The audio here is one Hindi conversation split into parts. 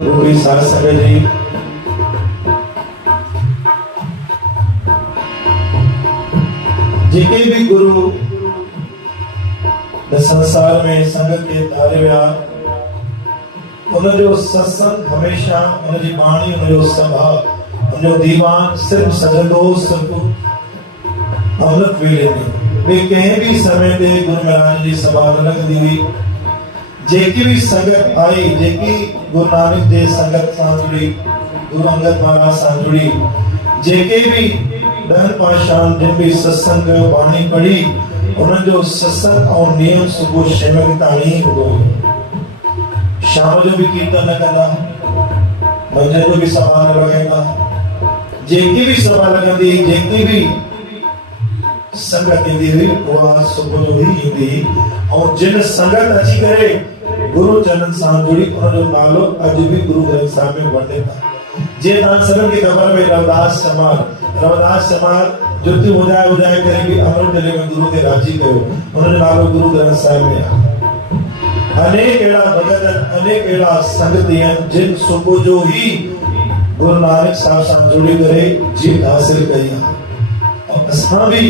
रूपी साध संगत जी, जेके भी गुरु संसार में संगत के तारे विया उनजो सत्संग हमेशा उनजी बाणी उनजो सभा उनजो दीवान सिर्फ सजंदो सिर्फ अमृत वेले में वे कहीं भी समय ते गुरु महाराज जी सभा न लगदी हुई। जेकी भी संगत आई, जेकी गुरु नानक जे संगत सां जुड़ी, गुरु अंगद महाराज सां जुड़ी, जेके भी ॾहनि पातशाहनि जिन भी सत्संग बाणी पढ़ी उन्हनि जो सत्संग और नियम सुबुह 6 वॻे ताईं ही हूंदो हुयो। शाम जो भी कीर्तन न कंदा, मंझंदि जो भी सभा न लॻाईंदा। जेकी भी सभा लॻंदी, जेकी भी संगत ईंदी हुई उहा सुबुह जो ही ईंदी और जिन संगत अची करे गुरु चरणनि सां जुड़ी उनजो नालो अॼु भी गुरु ग्रंथ साहिब में वंडे था। जे तव्हां सभिनि खे ख़बर में रविदास समाज जुती बुधाए करे भी अमृत वेले में गुरु के राजी कयो, उनजो नालो गुरु ग्रंथ साहिब में आहे। अनेक अहिड़ा भगत, अनेक अहिड़ा संगत आहिनि जिन सुबुह जो ही गुरु नानक साहिब सां जुड़ी करे जीत हासिल कई आहे। और असां भी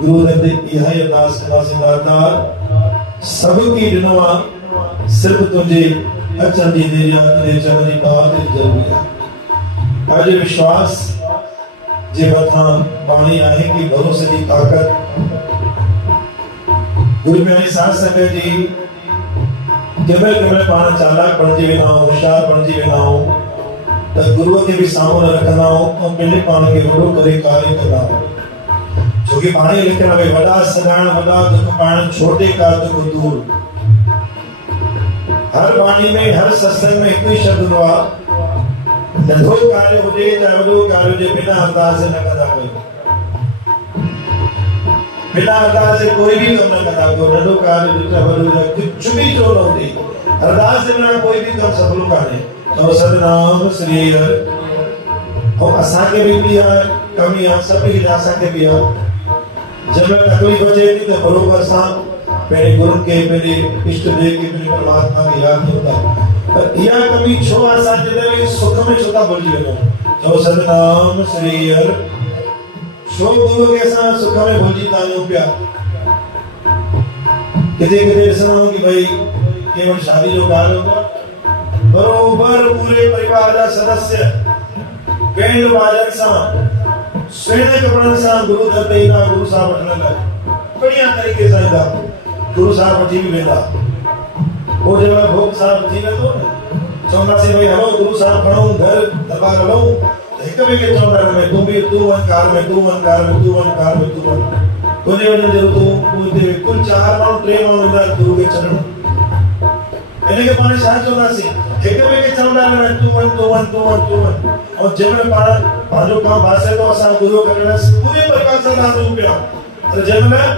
गुरु दे इहा ही अरदास कंदासीं, दातार सबकी ॾिनो आहे, सिर्फ तुंहिंजे अचण जी देरि आहे, तुंहिंजे चरण जी बात ज़रूरी आहे। अॼु विश्वास जे मथां बाणी आहे कि भरोसे जी ताकत गुरु में साथ संगत जी केवल पाण चालाक बणिजी वेंदा आहियूं, होशियार बणिजी वेंदा आहियूं त गुरुअ खे बि साम्हूं न रखंदा आहियूं ऐं पंहिंजे पाण खे वॾो करे कार्य कंदा आहियूं। छोकी पाणी लिखियल आहे वॾा सदाण वॾा दुख पाण छोटे का दुख दूर। हर बाणी में, हर सत्संग में हिकु ही शब्द हूंदो आहे, नंढो कार्य हुजे चाहे वॾो कार्य हुजे, बिना अरदास न कंदा कयो। बिना अरदास कोई भी कम न कंदा कयो। नंढो कार्य हुजे चाहे वॾो हुजे, कुझु भी छो न हुजे, अरदास जे बिना कोई भी कम सफलो कान्हे। तो सतनाम श्री हरि। और असांखे भी आहे कमी आहे, सभिनी खे असांखे भी आहे। जब तकलीफ अचे थी तो बरोबर सां पंहिंजे गुरुनि खे, पंहिंजे इष्ट देव खे, पंहिंजे परमात्मा खे यादि कयूं था। पर इहा कमी छो असां जॾहिं सुख में छो था भुलिजी वञूं? चओ सतनाम श्री हरि। छो गुरु खे असां सुख में भुलिजी था वञूं पिया? किथे किथे ॾिसंदा आहियूं कि भाई केवल शादी जो कार्य हूंदो आहे, बरोबर पूरे परिवार जा सदस्य बैंड बाजन सां, सुहिणे कपड़नि सां गुरु दर ते ईंदा, गुरु साहिब वठण लाइ बढ़िया तरीक़े सां ईंदा, गुरु साहिब वठी भी वेंदा। पोइ जंहिं महिल भोग साहिब थी वेंदो न, चवंदासीं भई हलो गुरु साहिब खणूं घर दरबार हलूं, त हिक ॿिए खे चवंदा रहूं तूं भी तूं वञ कार में, तूं वञ कार में, तूं वञ कार में, तूं वञ। तुंहिंजे वञण जो तूं हिते कुल 4 माण्हू 3 माण्हू ईंदा गुरु खे छॾण। इनखे पाण छा चवंदासीं? हिक ॿिए खे चवंदा रहूं तूं वञ तूं वञ तूं वञ तूं वञ। और जंहिं महिल पाण पंहिंजो कमु बासे थो असां गुरु कढण पूरे प्रकार सां हलूं पिया, त जंहिं महिल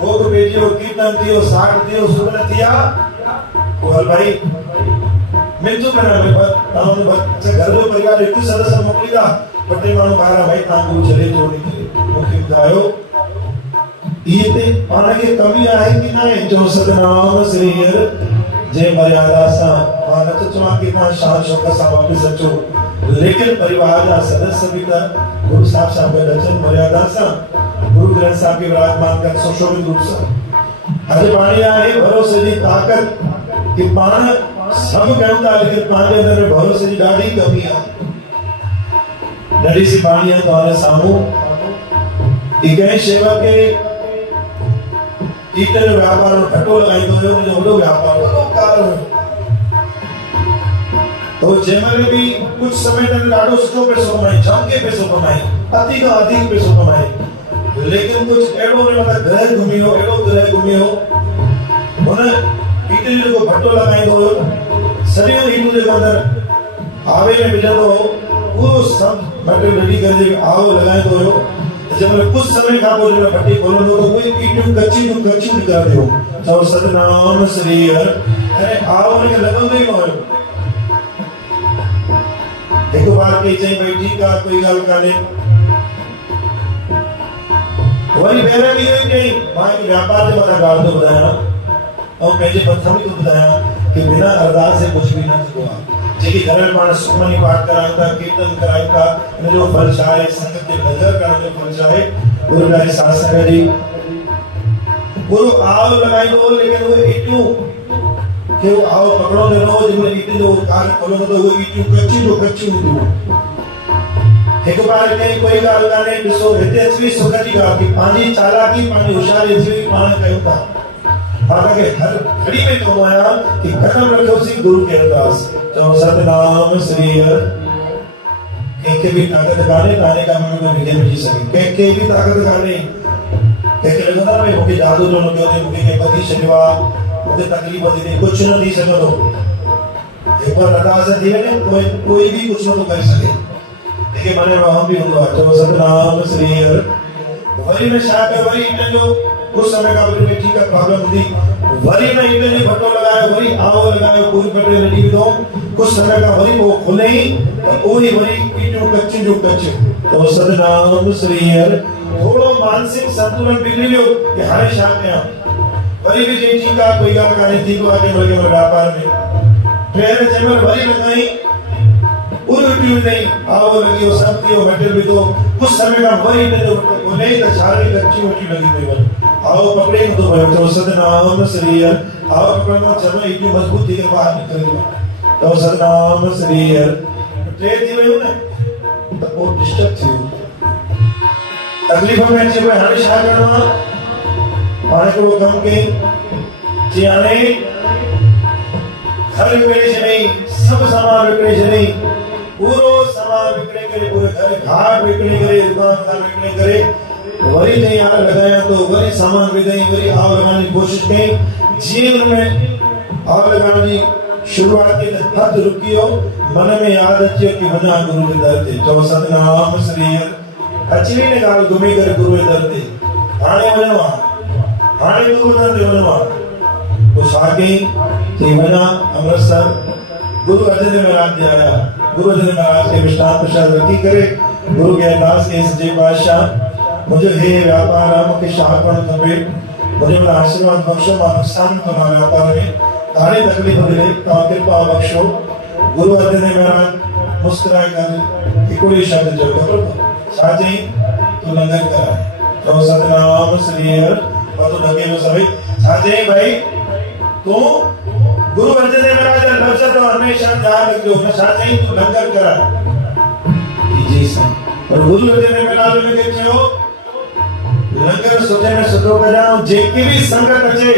भोग पइजी कीर्तन थियो, साठ थियो, सुगन थिया, पोइ हल भाई मिलजो घर जो परिवार हिकु सदस्य मोकिलींदा, ॿ 3 माण्हू ॿाहिरां भाई तव्हां गुरु छॾे थो निकिरे, मूंखे ॿुधायो इहे ते पाण खे कमी आहे कि न आहे? चओ सतनाम श्री हरि। जे मर्यादा सां मां नथो चवां कि तव्हां शान शौक़त सां वापसि अचो, लेकिन परिवार जा सदस्य भी त गुरु साहिब सां गॾु अचनि मर्यादा सां, गुरु ग्रंथ साहिब खे विराजमान कनि सुशोभित रूप सां। अॼु बाणी आहे भरोसे जी ताकत कि पाण सभु कयूं था, लेकिन पंहिंजे अंदर में भरोसे जी ॾाढी कमी आहे। नंढी सी बाणी आहे तव्हांजे साम्हूं। कंहिं शेवा खे ईट जो व्यापार घटो लॻाईंदो हुयो, उनजो वॾो व्यापार वॾो कार हुयो। तो जंहिंमहिल भी कुछ समय तक ॾाढो सुठो पैसो कमाई, जम के पैसो कमाई, अति खां अधीक पैसो कमाई, लेकिन कुछ अहिड़ो मतलब ग्रह घुमियो, अहिड़ो ग्रह घुमियो, हुन ईट जो जेको भट्टो लॻाईंदो हुयो, सॼो ईट जे अंदरि आवे में विझंदो हो, पूरो सभु मटेरियल रेडी करे आव लॻाईंदो हुयो। जब कुछ समय का बोल रहा भट्टी खोलनो तो कोई ईटू कच्ची निकाल दियो। चओ सतनाम श्री हरि। अरे आओ ने लगन नहीं हो। एक बार के चई भाई ठीक है कोई गल काने। वही मेरे भी यही नहीं मां के व्यापार के मथा गाल तो बताया और पेजे पत्थर भी तो बताया कि बिना अरदास से कुछ भी नहीं हुआ। जेकी घर में पाण सुखमनी पाठ करायूं था, कीर्तन करायूं था, इन जो फल छा आहे? संगत खे नज़र करण जो फल छा आहे? गुरु प्यारे साध संगत जी गुरु आव लगाईंदो, लेकिन उहे ईटियूं खे आव पकड़ंदो रहो, जंहिंमहिल ईटियुनि जो कार खोलंदो त उहे ईटियूं कचियूं जो कचियूं हूंदियूं। हिकु बार कई कोई ॻाल्हि कान्हे, ॾिसो हिते अची सुख जी ॻाल्हि की पंहिंजी चालाकी पंहिंजी होशियारी अची पाण कयूं था। हालांकि हर घड़ी में कहूं आहियां कि कदम रखोसीं गुरु के अरदास, चओ सतनाम श्री हर। कंहिंखे बि ताक़त कान्हे ताने का माण्हू खे विझी नथी सघे, कंहिंखे बि ताक़त कान्हे। कंहिंखे लॻंदो आहे भई मूंखे जादू जो लॻियो अथई, मूंखे कंहिं ॿधी छॾियो आहे, मूंखे तकलीफ़ थी थिए, कुझु न थी सघंदो। हिकु बार अरदास थी वञे कोई भी कुझु नथो करे सघे। लेकिन मन में वहम भी हूंदो आहे, चओ सतनाम श्री हर। वरी में छा कयो, वरी इन जो कुछ समय का वरी ठीक है प्रॉब्लम हुई, वरी में ईटन जो भट्टो लगायो, वरी आव लगायो, पूरी पटे लगी विधो। कुछ समय का वरी वो खुले ही तो वही वरी ईटू कच्ची जो कच्चे, तो सतनाम श्री हर। थोड़ो मानसिक संतुलन बिगड़ी वियो कि हाणे छा कयां। वरी भी जे ठीक आहे कोई ॻाल्हि कान्हे, थी को आगे वरी व्यापार में ट्रेन जंहिंमहिल वरी लगाई पूरी ईटियूं नहीं, आव लॻियो, सब थियो, मेटल विधो। कुछ समय का वरी इन जो खुले त छारे कच्ची वठी लगी पई वञे। आओ पकड़े तो भयो, चओ सतनाम श्री हर। आओ पकड़ में जब ईटियूं मजबूत थी के बाहर निकल गई, चओ सतनाम श्री हर। टे थी वियो न त वो डिस्टर्ब थी वियो, तकलीफ़ में अचे भाई हाणे छा करणो आहे। हाणे को कम के जी हाणे घर विकिणे छॾई, सब सामान विकिणे छॾई, पूरो सामान विकिणे करे, पूरे घर घाट विकिणे करे, दुकान विकिणे करे, वरी नहीं यार लगाया तो वरी सामान विधाई, वरी आग लगाने की कोशिश कई। जीवन में आग लगाने की शुरुआत की हद रुकियो, मन में याद अचियो कि वञा गुरु के दर ते, चओ सतनाम श्री हर। अची वई न ॻाल्हि घुमी करे गुरु के दर ते, हाणे वञो आहे, हाणे गुरु दर ते वञो आहे। तो छा कई कि वञा अमृतसर, गुरु अर्जन देव महाराज जे आया। गुरु अर्जन देव महाराज के विश्राम प्रसाद रखी करे गुरु के अरदास के सजे पातशाह मुझे हे व्यापार है, मुझे शाह करण खपे, मुझे मेरा आशीर्वाद बख्शो, मां नुकसान तो ना व्यापार में तारी तकलीफ मिले, तव्हां कृपा बख्शो। गुरु अर्जन देव महाराज मुस्कुराए कर हिकिड़ी शब्द जो खबर छा चई, तू लंगर कराए, चओ सतनाम श्री हर। और तो लगे में सभी छा चई भाई, तू गुरु अर्जन देव महाराज जा लफ्ज़ तो हमेशा ध्यान रखियो, न छा चई, तू लंगर कराए। जी साईं। और गुरु अर्जन देव महाराज ने चयो लंगर सुठे में सुठो कजाऊं, जेकी भी संगत अचे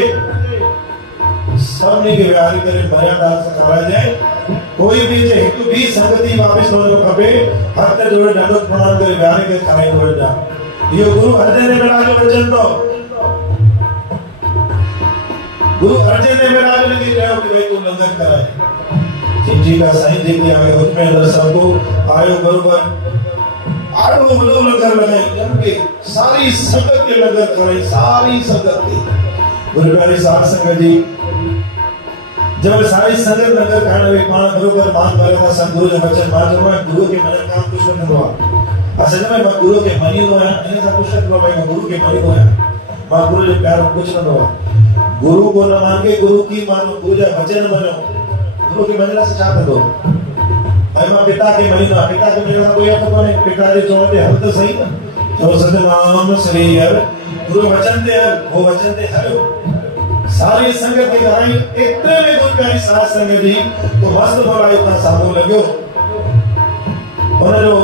सभिनी खे विहारे करे मर्यादा सां खाराइजांइ। कोई भी जे हिकु भी संगति वापस वञणो खपे, हथ जोड़े ॾंडो प्रणाम करे विहारे करे खाराईंदो वञा। इहो गुरु अर्जन देव महाराज जो वचन अथव। गुरु अर्जन देव महाराज ने चयो कि भाई तू लंगर कराए। जी का साईं जेकी आहे हुकमे अंदर सबको आयो बरोबर आड़ो वॾो लंगर लगाई, जबकि सारी संगत के लंगर कराई, सारी संगत के। गुरु प्यारी साध संगत जी जब सारी संगत लंगर खाने में पाण बरोबर मान मर्यादा सां गुरु जो वचन मां चयो आहे, गुरु के मन काम कुछ न थींदो आहे। असल में मां गुरु के मञींदो आहियां, इन सां कुछ न थींदो आहे, मां गुरु के मञींदो आहियां, मां गुरु जो प्यारो कुछ न थींदो आहे। गुरु को न मांगे, गुरु की मानो, गुरु जा वचन मञो। गुरु के मञण सां छा थींदो? भाई मां पिता के महीना, पिता के महीना कोई अर्थ कोने, पिता जे चवण ते हल त सही न, चओ सतनाम श्री हर। गुरु वचन ते हल, वो वचन ते हलो। सारी संगत के कराई, एतिरे में गुरु प्यारी साध संगत जी तो मस्त बोलाई उतां साम्हूं लॻियो। हुनजो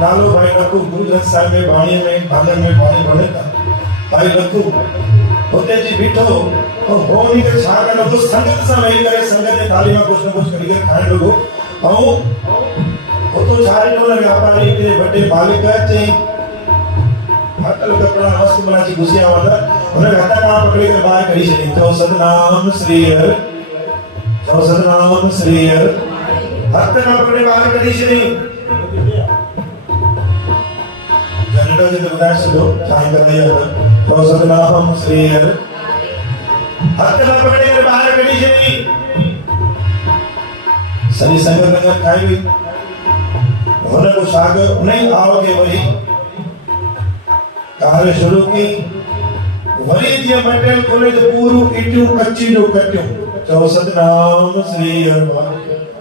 नालो भाई लखू, गुरु ग्रंथ साहिब में बाणीअ में भाङनि में पाणी भरे था। भाई लखू हुते जी बीठो और हो नी के छा कनो, कुछ संगत सां वेही करे संगत जे थाली में कुछ न कुछ कढी करे खाइण लॻो। ऐं तो सारे लोग व्यापारी के बड़े मालिक चे हटल कपड़ा मस्त बनाची घुसिया वाला उन्हें हटा काम पकड़े कर बाहर करी चली, चओ सतनाम श्री हर। चओ सतनाम श्री हर। हट काम पकड़े बाहर करी चली, जनता से बताया चलो चाहे कर दिया, चओ सतनाम श्री हर। हट काम पकड़े कर बाहर करी चली, सभी संगत लंगर खाई हुई। उन्हें कुछ आगे उन्हें आओ के वही कार्य शुरू की। वरी जी मटेरियल खोले तो पूरू ईटियूं कच्ची जो कटियूं, चओ सतनाम श्री हर।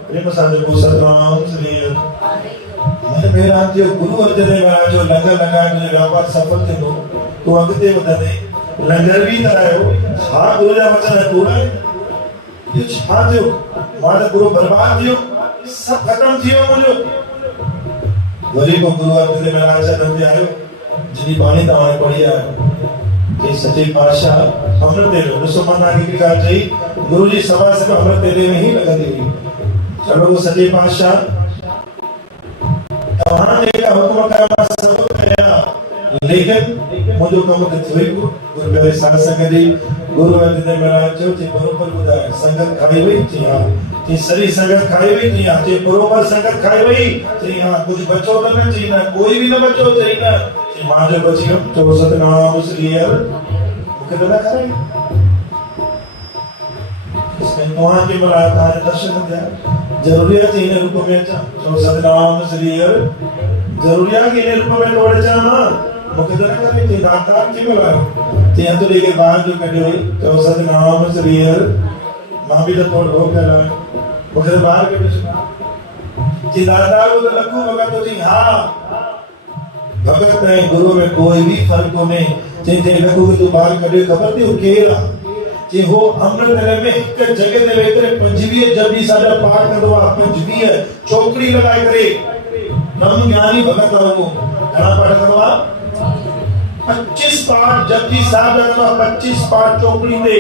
प्रेम सां जेको सतनाम श्री मन मेरा जो गुरु अर्जन देव महाराज जो लंगर लगाए तुझे व्यापार सफल थींदो तू अॻिते वधंदे लंगर बि करायो छा गुरु जा वचन पूरा ये छा थियो मां त पूरो बर्बाद थियो सब खत्म थियो मुंहिंजो वरी को गुरु अर्जन देव महाराज चरण ते आयो जिनी बाणी तव्हां पढ़ी आयो कि सच्चे पातशाह अमृत तेरे मुसलमान की ॻाल्हि चई गुरु जी सभा से अमृत तेरे में ही लगंदी हुई चलो वो सच्चे पातशाह तव्हां जेका हुकुम कया मां सब कया लेकिन मुझो कम त थियो ई गुरु प्यारे साध संगत जी गुरु अर्जन देव महाराज जो जे बरोबर ॿुधाए संगत खाई वई जी हां जी सरी संगत खाई वई जी हां जे बरोबर संगत खाई वई जी हां कुछ बचो त न जी ना कोई भी न बचो जी ना जी मां जो बची वियो चओ सतनाम श्री हर मूंखे त न खाई इसमें तव्हां के मला तव्हां दर्शन दिया जरूरी है कि इन रूप में अचा चओ सतनाम श्री हर जरूरी है कि इन रूप में तोड़ अचा मां मूंखे त न करे जी दातार की मिलायो जी हथ ॾेई बाहर जो कढियो चओ सतनाम श्री हर मां भी तो तोड़ हो गया मूंखे त बाहर कढियो जी दातार वो लखो भगत तो जी हां भगत ऐं गुरु में कोई भी फर्क कोन्हे जंहिंजे लखो के तू बाहर कढियो ख़बर थी केरु आहे जी हो अमृत वेले में एक जगह ते वेतरे 25 जपजी साडा पाठ कंदो आ 25 चौकड़ी लगाए करे ब्रह्म ज्ञानी भगत हो घणा पाठ कंदो आ 25 पाठ जपजी साहब कंदो आ 25 पाठ चौकड़ी ते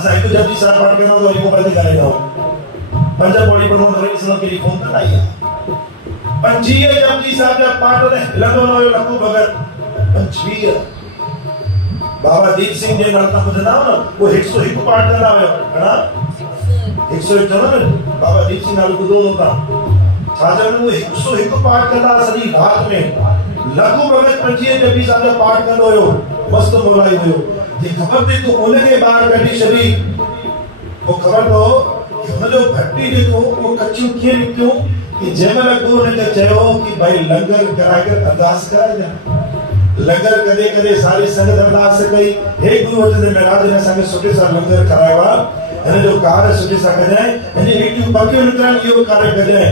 असा एक जपजी साहब पाठ कंदो तो को बंद करे दो पंज पौड़ी पर मोर इसलो के लिए फोन कराई 25 जपजी साहब जा पाठ ने लगो नो लखो भगत 25 बाबा दीप सिंह जे नाम ॿुधंदा न वो 101 पाठ कंदा हुयो घणा 101 न बाबा दीप सिंह नालो ॿुधो होता छा चवंदा वो 101 पाठ कंदा सॼी रात में लखो भगत 25 जपजी साहब जा पाठ कंदो हुयो मस्त मोलाई हुयो जे खबर थी तो उनके बाहर कढी छॾी वो खबर तो हुन जो भट्टी जेको वो कच्चियूं कीअं निकितियूं कि जंहिंमहिल गुरु ने चयो कि भाई लंगर कराए करे अरदास कराइजां लंगर कदे कदे सारी संगत अरदास कई हे गुरु अर्जन देव महाराज ने संगे सुठे सा लंगर करायो आ इन जो कार्य सुठे सा कजाए इन एटियूं बाकियूं निकरन इहो कार्य कजाए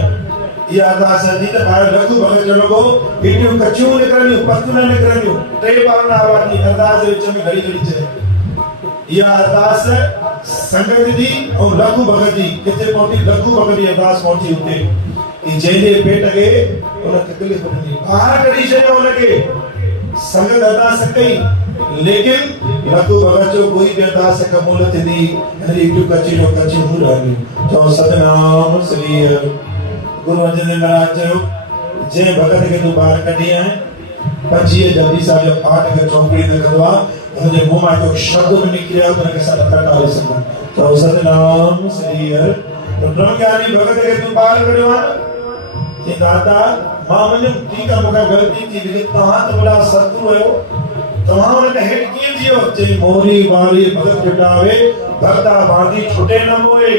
ये अरदास जी त बाहर लखो भगत जो लोगो एटियूं कच्चियूं निकरनियूं पत्तियूं न निकरनियूं टे पारन आवाज की अरदास विच में घड़ी घड़ी चए ये अरदास संगत जी और लखो भगत जी किथे पहुंची लखो भगत जी अरदास पहुंची उते कि जंहिंजे पेट के उन तकलीफ़ थी बाहर कढी छॾियो उनके संगत अरदास कई लेकिन लखो भगत जो कोई भी अरदास कबूल थी हरी टू कच्ची जो कच्ची हो रही तो सतनाम श्री गुरु अर्जन देव महाराज जो जे भगत के तू बाहर कढी है 25 जपजी साहब जो पाठ के चौकड़ी ते कंदो आ उन जे मुंह में को शब्द में निकलिया तो के साथ कटावे सको तो सतनाम श्री तो ब्रह्म ज्ञानी भगत के तू बाहर कढियो आ कि दाता मां मुझे ठीक है मुका गलती थी लेकिन तहां तो बड़ा सतगुरु आयो तहां उनके हेड कीअं थियो जे मोरी वारी भगत जुटावे भक्ता बांधी छुटे न मोए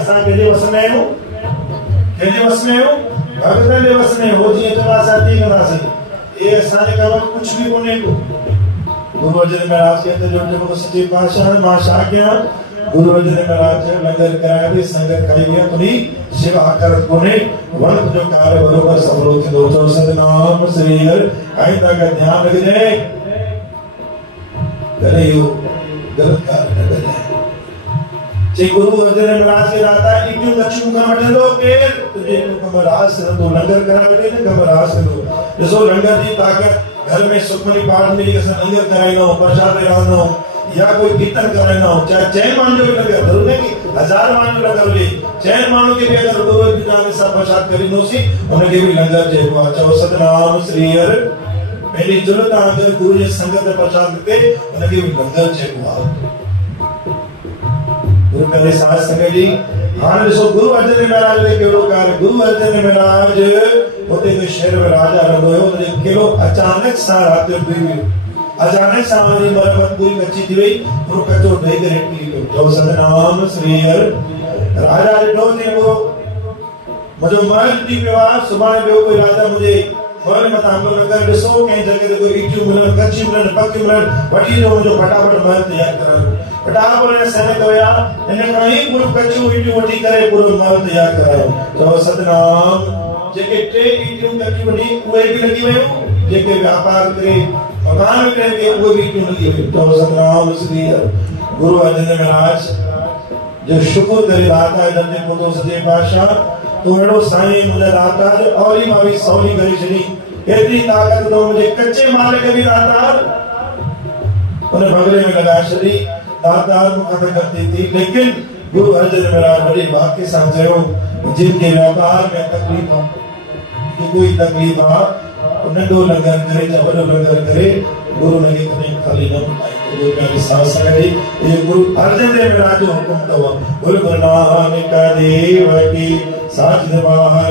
असां केजे वस में आहियूं केजे वस में आहियूं भगत जे वस में हो जी तवा साथी करासी ए असां जे कम कुछ भी कोने को गुरु अर्जन महाराज के जो जो सच्चे पातशाह मां छा कया गुरु अर्जन महाराज लंगर कराए भी संगत खाई गया तुनी सेवा करत कोने वन जो कार्य बरोबर सफल थींदो चओ सतनाम श्री हर आइंदा का ध्यान रखिजे करे यो गलत कार्य न करे जे गुरु अर्जन महाराज के दाता इटियूं कच्चियूं का वठंदो केर तुझे कमराज से तो लंगर करावे ने कमराज से तो ॾिसो लंगर जी ताकत घर में सुखमनी पाठ में असां लंगर कराइनो प्रसाद रहंदो या कोई कीर्तन कराइनो चाहे चैन मान जो लंगर जरूर है कि 1000 मान जो लंगर ले चैन मानो के भी अगर गुरु जी नाम से प्रसाद करिनोसी उनके भी लंगर जेको चओ सतनाम श्री हर पहली जरूरत अगर गुरु जी संगत प्रसाद देते उनके भी लंगर जेको आ गुरु प्यारे साध संगत जी हां ॾिसो गुरु अर्जन देव महाराज ने केड़ो कार्य गुरु अर्जन देव महाराज होते के शहर में राजा रहंदो हो उनके केड़ो अचानक सा रात जो भी अचानक सा हमारी मरमत पूरी कच्ची थी गई और कच्चो ढई करे पी लो जो सतनाम श्री हर राजा ॾिठो थे वो मुझो मन टी पियो सुभाणे ॿियो कोई राजा मुझे मोरे मत हम लोग लंगर ॾिसो कंहिं जगह ते कोई ईटियूं मिलनि कची मिलनि पकी मिलनि वठी ॾियो जो फटाफट महल तैयार करायो फटाफट सैनिक हुया इन खां ई पूरो कचियूं ईटियूं वठी करे पूरो महल तैयार करायो चओ सतनाम जेके 3 ईटियूं कची वठी उहे बि लॻी वियूं जेके व्यापार करे मकान विकिणे के उहे बि ईटियूं लॻी वियूं चओ सतनाम श्री गुरु अर्जन महाराज जो शुक्र करे दाता जंदे पोतो सजे पातशाह तू एड़ो साईं मुझे दाता जो और ही मां भी सौली करे छड़ी एतरी ताकत तो मुझे कच्चे माल के भी दाता उन्हें बगले में लगा छड़ी दाता मुखत करती थी लेकिन गुरु अर्जन महाराज बड़ी बात के साथ जो जिनके व्यापार में तकलीफ कि कोई तकलीफ आ नंढो लंगर करे या वडो लंगर करे गुरु ने कभी खाली न गुरु का साहस है ये गुरु अर्जन देव महाराज जो हुक्म तो गुरु नानक देव की साथ दरबार